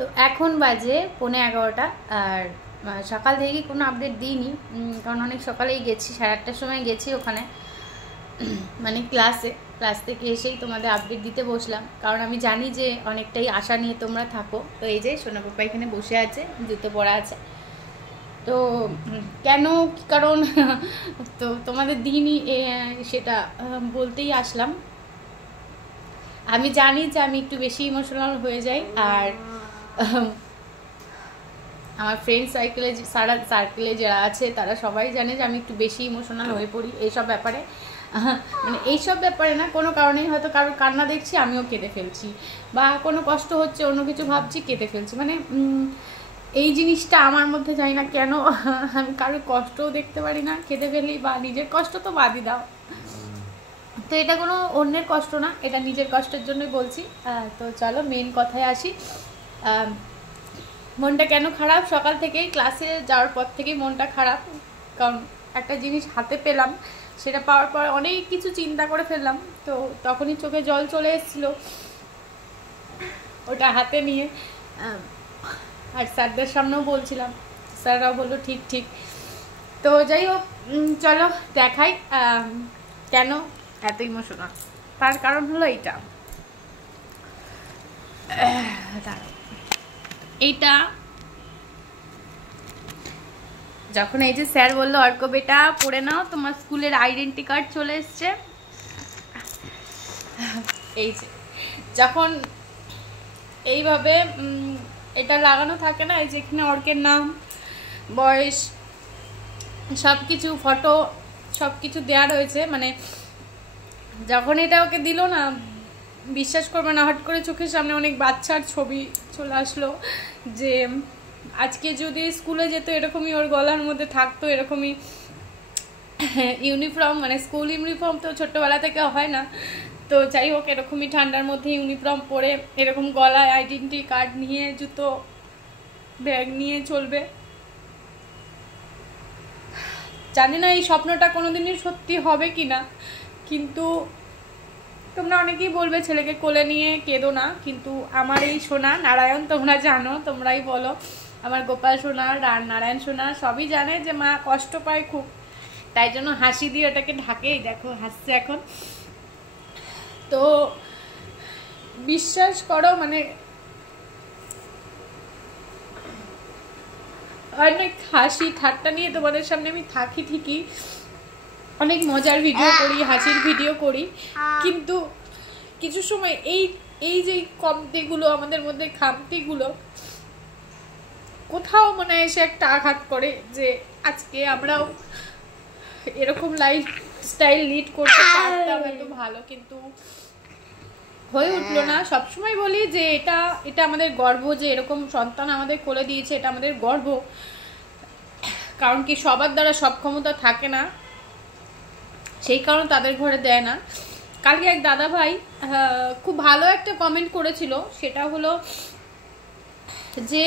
তো এখন বাজে 11:15 আর সকাল থেকে কোনো আপডেট দিইনি, কারণ অনেক সকালেই গেছি, 8:30টার সময় গেছি ওখানে, মানে ক্লাস থেকে এসেই তোমাদের আপডেট দিতে বসলাম, কারণ আমি জানি যে অনেকটাই আশা নিয়ে তোমরা থাকো। তো এই যে সোনা পাপা এখানে বসে আছে, জুতো পরা আছে। তো কেন কি কারণ তো তোমাদের দিনই সেটা বলতেই আসলাম। আমি জানি যে আমি একটু বেশি ইমোশনাল হয়ে যাই, আর আমার ফ্রেন্ড সার্কেলে যারা আছে তারা সবাই জানে যে আমি একটু বেশি ইমোশনাল হয়ে পড়ি এইসব ব্যাপারে। মানে এইসব ব্যাপারে না, কোনো কারণেই হয়তো কারোর কান্না দেখছি আমিও কেঁদে ফেলছি, বা কোনো কষ্ট হচ্ছে অন্য কিছু ভাবছি কেঁদে ফেলছি। মানে এই জিনিসটা আমার মধ্যে জানি না কেন, আমি কারোর কষ্টও দেখতে পারি না, কেঁদে ফেলি, বা নিজের কষ্ট তো বাদই দাও। তো এটা কোনো অন্যের কষ্ট না, এটা নিজের কষ্টের জন্যই বলছি। তো চলো মেন কথায় আসি। মনটা কেন খারাপ? সকাল থেকেই ক্লাসে যাওয়ার পর থেকেই মনটা খারাপ, কারণ একটা জিনিস হাতে পেলাম, সেটা পাওয়ার পর অনেক কিছু চিন্তা করে ফেললাম। তো তখনই চোখে জল চলে এসেছিলো ওটা হাতে নিয়ে, আর স্যারদের সামনেও বলছিলাম, স্যাররাও বললো ঠিক ঠিক। তো যাই হোক, চলো দেখাই কেন এত ইমোশনাল। তার কারণ হলো এইটা যখন এই যে স্যার বললো অর্ক বেটা পড়ে নাও, তোমার স্কুলের আইডেন্টি কার্ড চলে এসছে, এই যে যখন এইভাবে এটা লাগানো থাকে না, এই যে এখানে অর্কের নাম, বয়স, সব কিছু, ফটো সব কিছু দেওয়া রয়েছে। মানে যখন এটা ওকে দিল না, বিশ্বাস করবে না, হট করে চোখের সামনে অনেক বাচ্চার ছবি চলে আসলো, যে আজকে যদি স্কুলে যেত এরকমই ওর গলার মধ্যে থাকতো এরকমই ইউনিফর্ম, মানে স্কুল ইউনিফর্ম তো ছোট্টবেলা থেকে হয় না। তো যাই হোক, এরকমই ঠান্ডার মধ্যে ইউনিফর্ম পরে এরকম গলায় আইডেন্টি কার্ড নিয়ে, জুতো ব্যাগ নিয়ে চলবে। জানি না এই স্বপ্নটা কোনোদিনই সত্যি হবে কি না, কিন্তু তোমরা অনেকেই বলবে ছেলেকে কোলে নিয়ে কেঁদো না, কিন্তু আমার এই সোনা নারায়ণ, তোমরা জানো, তোমরাই বলো, আমার গোপাল সোনা, নারায়ণ সোনা সবই জানে যে মা কষ্ট পায় খুব, তাই জন্য হাসি দিয়ে ওটাকে ঢাকেই, দেখো হাসছে এখন। তো বিশ্বাস করো, মানে অনেক হাসি ঠাট্টা নিয়ে তোমাদের সামনে আমি থাকি ঠিকই, অনেক মজার ভিডিও করি, হাসির ভিডিও করি, কিন্তু কিছু সময় এই যে কমতিগুলো আমাদের মধ্যে, খামতিগুলো কোথাও মনে এসে একটা আঘাত করে, যে আজকে আমরাও এরকম লাইফ স্টাইল লিড করতে পারতাম এত ভালো, কিন্তু হয়ে উঠলো না। সবসময় বলি যে এটা আমাদের গর্ব, যে এরকম সন্তান আমাদের কোলে দিয়েছে, এটা আমাদের গর্ব, কারণ কি সবার দ্বারা সব ক্ষমতা থাকে না, সেই কারণে তাদের ঘরে দেয় না। কালকে এক দাদা ভাই খুব ভালো একটা কমেন্ট করেছিল, সেটা হলো যে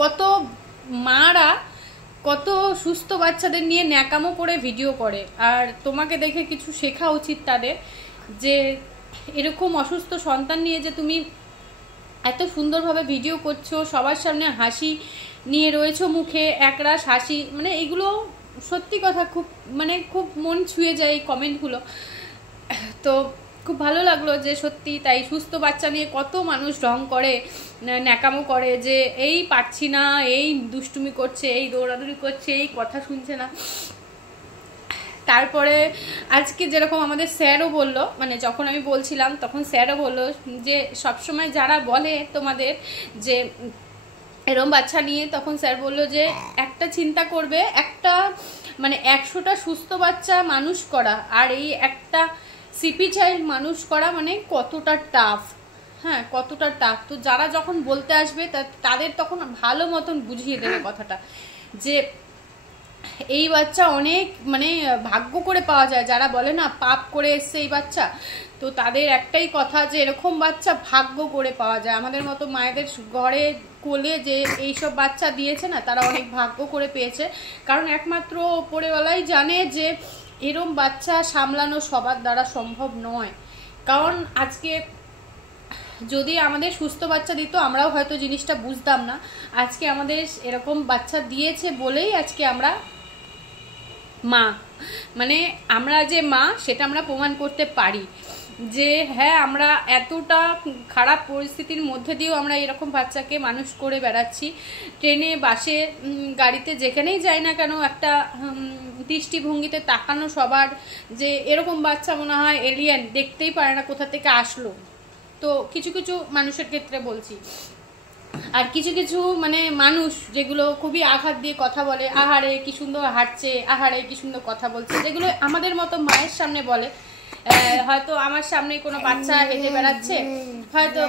কত মারা কত সুস্থ বাচ্চাদের নিয়ে ন্যাকামো করে ভিডিও করে, আর তোমাকে দেখে কিছু শেখা উচিত তাদের, যে এরকম অসুস্থ সন্তান নিয়ে যে তুমি এত সুন্দরভাবে ভিডিও করছো, সবার সামনে হাসি নিয়ে রয়েছো, মুখে একরাশ হাসি, মানে এগুলো সত্যি কথা, খুব মানে খুব মন ছুঁয়ে যায় এই কমেন্টগুলো। তো খুব ভালো লাগলো যে সত্যি তাই, সুস্থ বাচ্চা নিয়ে কত মানুষ ঢং করে, ন্যাকামো করে, যে এই পারছি না, এই দুষ্টুমি করছে, এই দৌড়াদৌড়ি করছে, এই কথা শুনছে না। তারপরে আজকে যেরকম আমাদের স্যারও বললো, মানে যখন আমি বলছিলাম তখন স্যারও বললো যে সবসময় যারা বলে তোমাদের যে এরম বাচ্চা নিয়ে, তখন স্যার বললো যে একটা চিন্তা করবে, একটা মানে 100টা সুস্থ বাচ্চা মানুষ করা আর এই একটা সিপি চাইল্ড মানুষ করা মানে কতটা টাফ, হ্যাঁ কতটা টাফ। তো যারা যখন বলতে আসবে তাদের তখন ভালো মতন বুঝিয়ে দেবে কথাটা, যে এই বাচ্চা অনেক মানে ভাগ্য করে পাওয়া যায়, যারা বলে না পাপ করে এসছে এই বাচ্চা, তো তাদের একটাই কথা যে এরকম বাচ্চা ভাগ্য করে পাওয়া যায়। আমাদের মতো মায়েদের ঘরে কোলে যে এইসব বাচ্চা দিয়েছে না, তারা অনেক ভাগ্য করে পেয়েছে, কারণ একমাত্র ওপরওয়ালাই জানে যে এরম বাচ্চা সামলানো সবার দ্বারা সম্ভব নয়। কারণ আজকে যদি আমাদের সুস্থ বাচ্চা দিত আমরাও হয়তো জিনিসটা বুঝতাম না। আজকে আমাদের এরকম বাচ্চা দিয়েছে বলেই আজকে আমরা মা, মানে আমরা যে মা সেটা আমরা প্রমাণ করতে পারি যে হ্যাঁ আমরা এতটা খারাপ পরিস্থিতির মধ্যে দিয়েও আমরা এরকম বাচ্চাকে মানুষ করে বেড়াচ্ছি। ট্রেনে, বাসে, গাড়িতে যেখানেই যাই না কেন একটা দৃষ্টিভঙ্গিতে তাকানো সবার যে এরকম বাচ্চা মনে হয় এলিয়েন, দেখতেই পারে না কোথা থেকে আসলো। তো কিছু কিছু মানুষের ক্ষেত্রে বলছি, আর কিছু কিছু মানে মানুষ যেগুলো খুবই আঘাত দিয়ে কথা বলে, আহারে কি সুন্দর হাঁটছে, আহারে কি সুন্দর কথা বলছে, যেগুলো আমাদের মতো মায়ের সামনে বলে। হয়তো আমার সামনে কোনো বাচ্চা হেঁটে বেড়াচ্ছে, হয়তো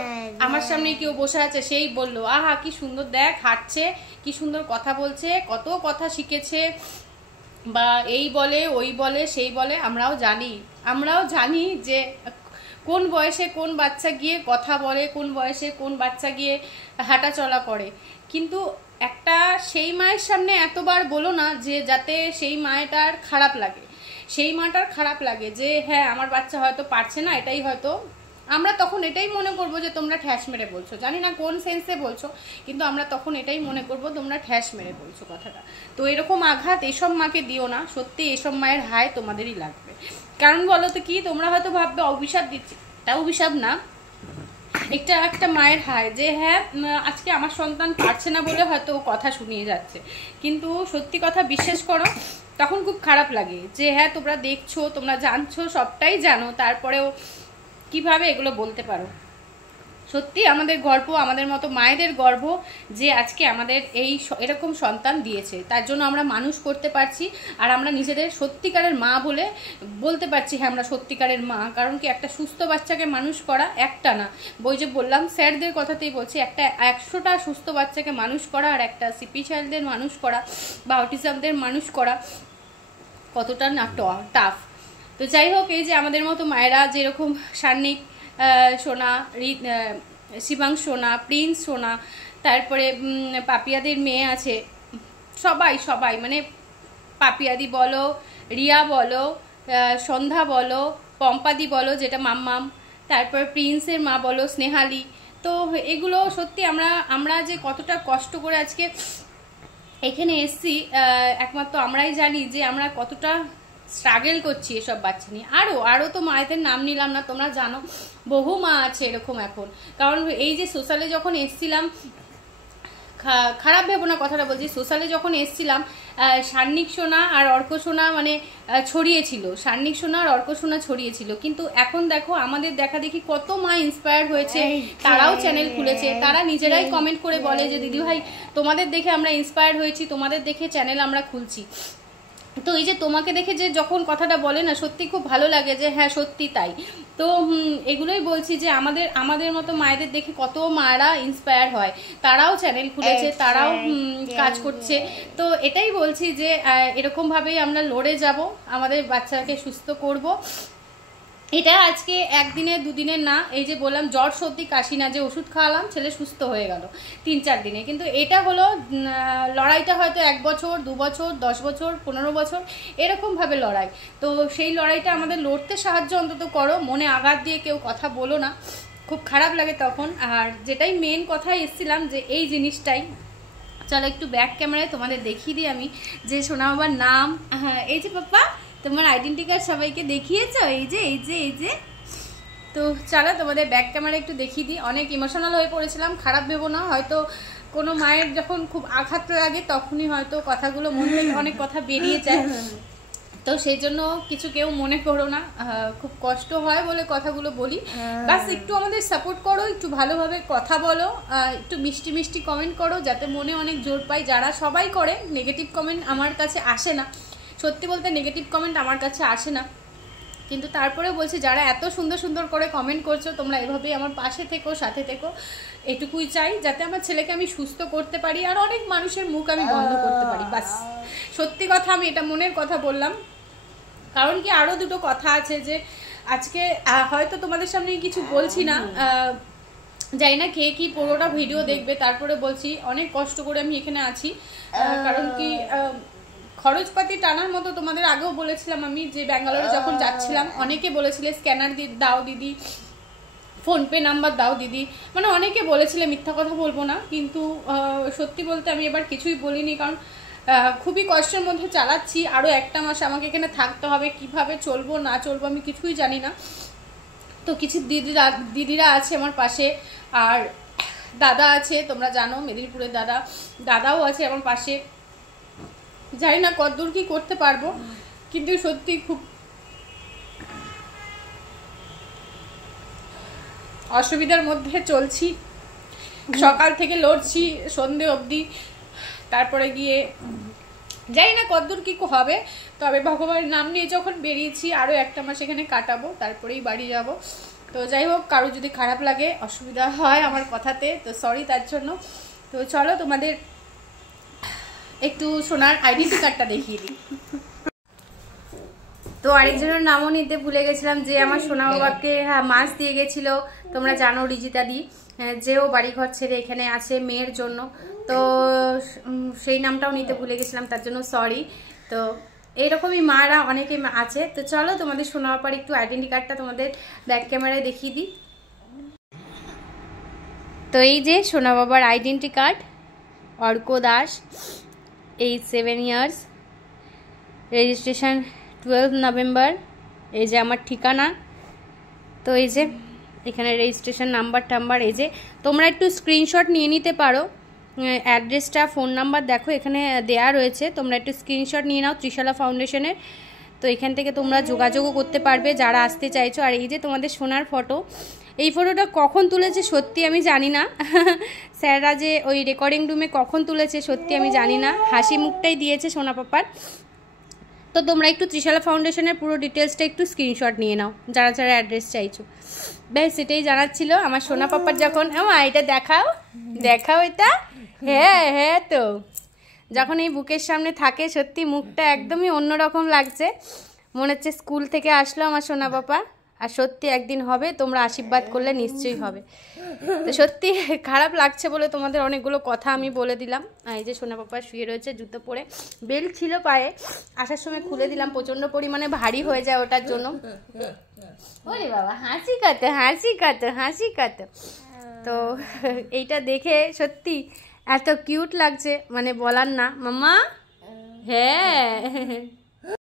আমার সামনে কেউ বসে আছে, সেই বললো আহা কি সুন্দর দেখ হাঁটছে, কি সুন্দর কথা বলছে, কত কথা শিখেছে, বা এই বলে ওই বলে সেই বলে। আমরাও জানি যে কোন বয়সে কোন বাচ্চা গিয়ে কথা বলে, কোন বয়সে কোন বাচ্চা গিয়ে হাঁটা চলা করে। কিন্তু একটা সেই মায়ের সামনে এতবার বলো না যে যাতে সেই মায়েটার খারাপ লাগে, সেই মাটার খারাপ লাগে যে হ্যাঁ আমার বাচ্চা হয়তো পারছে না, এটাই হয়তো আমরা তখন এটাই মনে করবো যে তোমরা ঠ্যাস মেরে বলছো, জানি না কোন সেন্সে বলছো, কিন্তু আমরা তখন এটাই মনে করবো তোমরা ঠ্যাস মেরে বলছো কথাটা। তো এরকম আঘাত এসব মাকে দিও না, সত্যি এসব মায়ের হায় তোমাদেরই লাগবে। কারণ বলো তো কি, তোমরা হয়তো ভাববে অভিশাপ দিচ্ছি, তা অভিশাপ না, একটা মায়ের হায় যে হ্যাঁ আজকে আমার সন্তান পারছে না বলে হয়তো কথা শুনিয়ে যাচ্ছে, কিন্তু সত্যি কথা বিশ্বাস করো তখন খুব খারাপ লাগে যে হ্যাঁ তোমরা দেখছো, তোমরা জানছো, সবটাই জানো, তারপরেও কিভাবে এগুলো বলতে পারো। সত্যি আমাদের গর্ব, আমাদের মতো মায়েদের গর্ব যে আজকে আমাদের এরকম সন্তান দিয়েছে, তার জন্য আমরা মানুষ করতে পারছি, আর আমরা নিজেদের সত্যিকারের মা বলে বলতে পারছি হ্যাঁ আমরা সত্যিকারের মা। কারণ কি একটা সুস্থ বাচ্চাকে মানুষ করা একটা না, বই যে বললাম স্যারদের কথাতেই বলছি, একটা 100টা সুস্থ বাচ্চাকে মানুষ করা আর একটা সিপি চাইল্ডদের মানুষ করা বা অটিজমদের মানুষ করা কতটা না টাফ। তো যাই হোক, এই যে আমাদের মতো মায়েরা যেরকম সান্নিক সোনা, শিবাং সোনা, প্রিন্স সোনা, তারপরে পাপিয়াদের মেয়ে আছে, সবাই মানে পাপিয়াদি বলো, রিয়া বলো, সন্ধ্যা বলো, পম্পাদি বলো যেটা মাম্মাম, তারপর প্রিন্সের মা বলো স্নেহালি। তো এগুলো সত্যি আমরা যে কতটা কষ্ট করে আজকে এখানে এসছি একমাত্র আমরাই জানি যে আমরা কতটা স্ট্রাগল করছি এসব বাচ্চা নিয়ে। আরও তো মায়েদের নাম নিলাম না, তোমরা জানো বহু মা আছে এরকম এখন। কারণ এই যে সোশ্যালে যখন এসছিলাম, খারাপ ভেবো না কথাটা বলছি, সোশ্যালে যখন এসছিলাম সান্নিক সোনা আর অর্ক সোনা মানে ছড়িয়েছিল, সান্নিক সোনা আর অর্ক সোনা ছড়িয়েছিল, কিন্তু এখন দেখো আমাদের দেখা দেখি কত মা ইন্সপায়ার্ড হয়েছে, তারাও চ্যানেল খুলেছে, তারা নিজেরাই কমেন্ট করে বলে যে দিদিভাই তোমাদের দেখে আমরা ইন্সপায়ার্ড হয়েছি, তোমাদের দেখে চ্যানেল আমরা খুলছি। তো এই যে তোমাকে দেখে যে যখন কথাটা বলে না, সত্যি খুব ভালো লাগে যে হ্যাঁ সত্যি তাই। তো এগুলোই বলছি যে আমাদের মতো মায়েদের দেখে কত মারা ইন্সপায়ার হয়, তারাও চ্যানেল খুলেছে, তারাও কাজ করছে। তো এটাই বলছি যে এরকমভাবেই আমরা লড়ে যাব, আমাদের বাচ্চাকে সুস্থ করব। এটা আজকে একদিনে দুদিনের না, এই যে বললাম জ্বর সর্দি কাশি না, যে ওষুধ খাওয়ালাম ছেলে সুস্থ হয়ে গেল 3-4 দিনে, কিন্তু এটা হলো লড়াইটা হয়তো 1 বছর 2 বছর 10 বছর 15 বছর এরকমভাবে লড়াই। তো সেই লড়াইটা আমাদের লড়তে সাহায্য অন্তত করো, মনে আঘাত দিয়ে কেউ কথা বলো না, খুব খারাপ লাগে তখন। আর যেটাই মেন কথা এসছিলাম যে এই জিনিসটাই, চলো একটু ব্যাক ক্যামেরায় তোমাদের দেখিয়ে দিই আমি যে সোনা বাবার নাম। হ্যাঁ এই যে পাপা তোমার আইডেন্টি কার্ড সবাইকে দেখিয়েছো, এই যে তো চলো তোমাদের ব্যাক ক্যামেরা একটু দেখিয়ে দিই। অনেক ইমোশনাল হয়ে পড়েছিলাম, খারাপ ভেবো না, হয়তো কোনো মায়ের যখন খুব আঘাত লাগে তখনই হয়তো কথাগুলো মন থেকে অনেক কথা বেরিয়ে যায়, তো সেই জন্য কিছু কেউ মনে করো না, খুব কষ্ট হয় বলে কথাগুলো বলি। বাস একটু আমাদের সাপোর্ট করো, একটু ভালোভাবে কথা বলো, একটু মিষ্টি মিষ্টি কমেন্ট করো, যাতে মনে অনেক জোর পাই। যারা সবাই করে, নেগেটিভ কমেন্ট আমার কাছে আসে না, সত্যি বলতে নেগেটিভ কমেন্ট আমার কাছে আসে না, কিন্তু তারপরেও বলছি যারা এত সুন্দর সুন্দর করে কমেন্ট করছো তোমরা এভাবেই আমার পাশে থেকো, সাথে থেকো, এটুকুই চাই যাতে আমার ছেলেকে আমি সুস্থ করতে পারি আর অনেক মানুষের মুখ আমি বন্ধ করতে পারি। বাস সত্যি কথা, আমি এটা মনের কথা বললাম। কারণ কি আরও দুটো কথা আছে যে আজকে হয়তো তোমাদের সামনে কিছু বলছি না, জানি না কে কি পুরোটা ভিডিও দেখবে, তারপরে বলছি অনেক কষ্ট করে আমি এখানে আছি। কারণ কি খরচপাতি টানার মতো, তোমাদের আগেও বলেছিলাম আমি যে ব্যাঙ্গালোরে যখন যাচ্ছিলাম অনেকে বলেছিলে স্ক্যানার দাও দিদি, ফোনপে নাম্বার দাও দিদি, মানে অনেকে বলেছিলে, মিথ্যা কথা বলবো না, কিন্তু সত্যি বলতে আমি এবার কিছুই বলিনি, কারণ খুবই কষ্টের মধ্যে চালাচ্ছি। আরও একটা মাস আমাকে এখানে থাকতে হবে, কিভাবে চলবো না চলবো আমি কিছুই জানি না। তো কিছু দিদিরা আছে আমার পাশে, আর দাদা আছে, তোমরা জানো মেদিনীপুরের দাদাও আছে আমার পাশে। জানি না কতদূর কি করতে পারবো, কিন্তু সত্যি খুব অসুবিধার মধ্যে চলছি। সকাল থেকে লড়ছি সন্ধে অবধি, তারপরে গিয়ে জানি না কতদূর কি হবে। তবে ভগবানের নাম নিয়ে যখন বেরিয়েছি, আরও একটা মাস এখানে কাটাবো, তারপরেই বাড়ি যাব। তো যাই হোক, কারো যদি খারাপ লাগে, অসুবিধা হয় আমার কথাতে, তো সরি তার জন্য। তো চলো তোমাদের একটু সোনার আইডেন্টি কার্ডটা দেখিয়ে দিই। তো আরেকজনের নামও নিতে ভুলে গেছিলাম, যে আমার সোনা বাবাকে মাছ দিয়ে গেছিল, তোমরা জানো রিজিতা দি, যেও বাড়িঘর ছেড়ে এখানে আছে মেয়ের জন্য। তো সেই নামটাও নিতে ভুলে গেছিলাম, তার জন্য সরি। তো এইরকমই মারা অনেকে আছে। তো চলো তোমাদের সোনা বাবার একটু আইডেন্টি কার্ডটা তোমাদের ব্যাক ক্যামেরায় দেখিয়ে দিই। তো এই যে সোনা বাবার identity card, Arka Das, age 7 years, registration 12 November. এই যে আমার ঠিকানা, তো এই যে এখানে রেজিস্ট্রেশন নাম্বার, এই যে তোমরা একটু স্ক্রিনশট নিয়ে নিতে পারো, অ্যাড্রেসটা ফোন নাম্বার দেখো এখানে দেয়া রয়েছে, তোমরা একটু স্ক্রিনশট নিয়ে নাও ত্রিশালা ফাউন্ডেশনের। তো এখান থেকে তোমরা যোগাযোগও করতে পারবে যারা আসতে চাইছো। আর এই যে তোমাদের সোনার ফটো, এই ফটোটা কখন তুলেছে সত্যি আমি জানি না। স্যাররা যে ওই রেকর্ডিং রুমে কখন তুলেছে সত্যি আমি জানি না, হাসি মুখটাই দিয়েছে সোনা পাপার। তো তোমরা একটু ত্রিশালা ফাউন্ডেশনের পুরো ডিটেলসটা একটু স্ক্রিনশট নিয়ে নাও যারা যারা অ্যাড্রেস চাইছো। ব্যাস এটাই জানাচ্ছিল আমার সোনা পাপার। যখন এটা দেখাও এটা, হ্যাঁ তো যখন এই বুকের সামনে থাকে সত্যি মুখটা একদমই অন্যরকম লাগছে, মনে হচ্ছে স্কুল থেকে আসলো আমার সোনা পাপা। আর সত্যি একদিন হবে, তোমরা আশীর্বাদ করলে নিশ্চয়ই হবে। তো সত্যি খারাপ লাগছে বলে তোমাদের অনেকগুলো কথা আমি বলে দিলাম। আর এই যে সোনা পাপা শুয়ে রয়েছে জুতো পরে, বেল্ট ছিল পায়ে, আসার সময় খুলে দিলাম, প্রচণ্ড পরিমাণে ভারী হয়ে যায় ওটার জন্য। ওরে বাবা, হাসি কাত। তো এইটা দেখে সত্যি এত কিউট লাগছে, মানে বলার না। মাম্মা, হ্যাঁ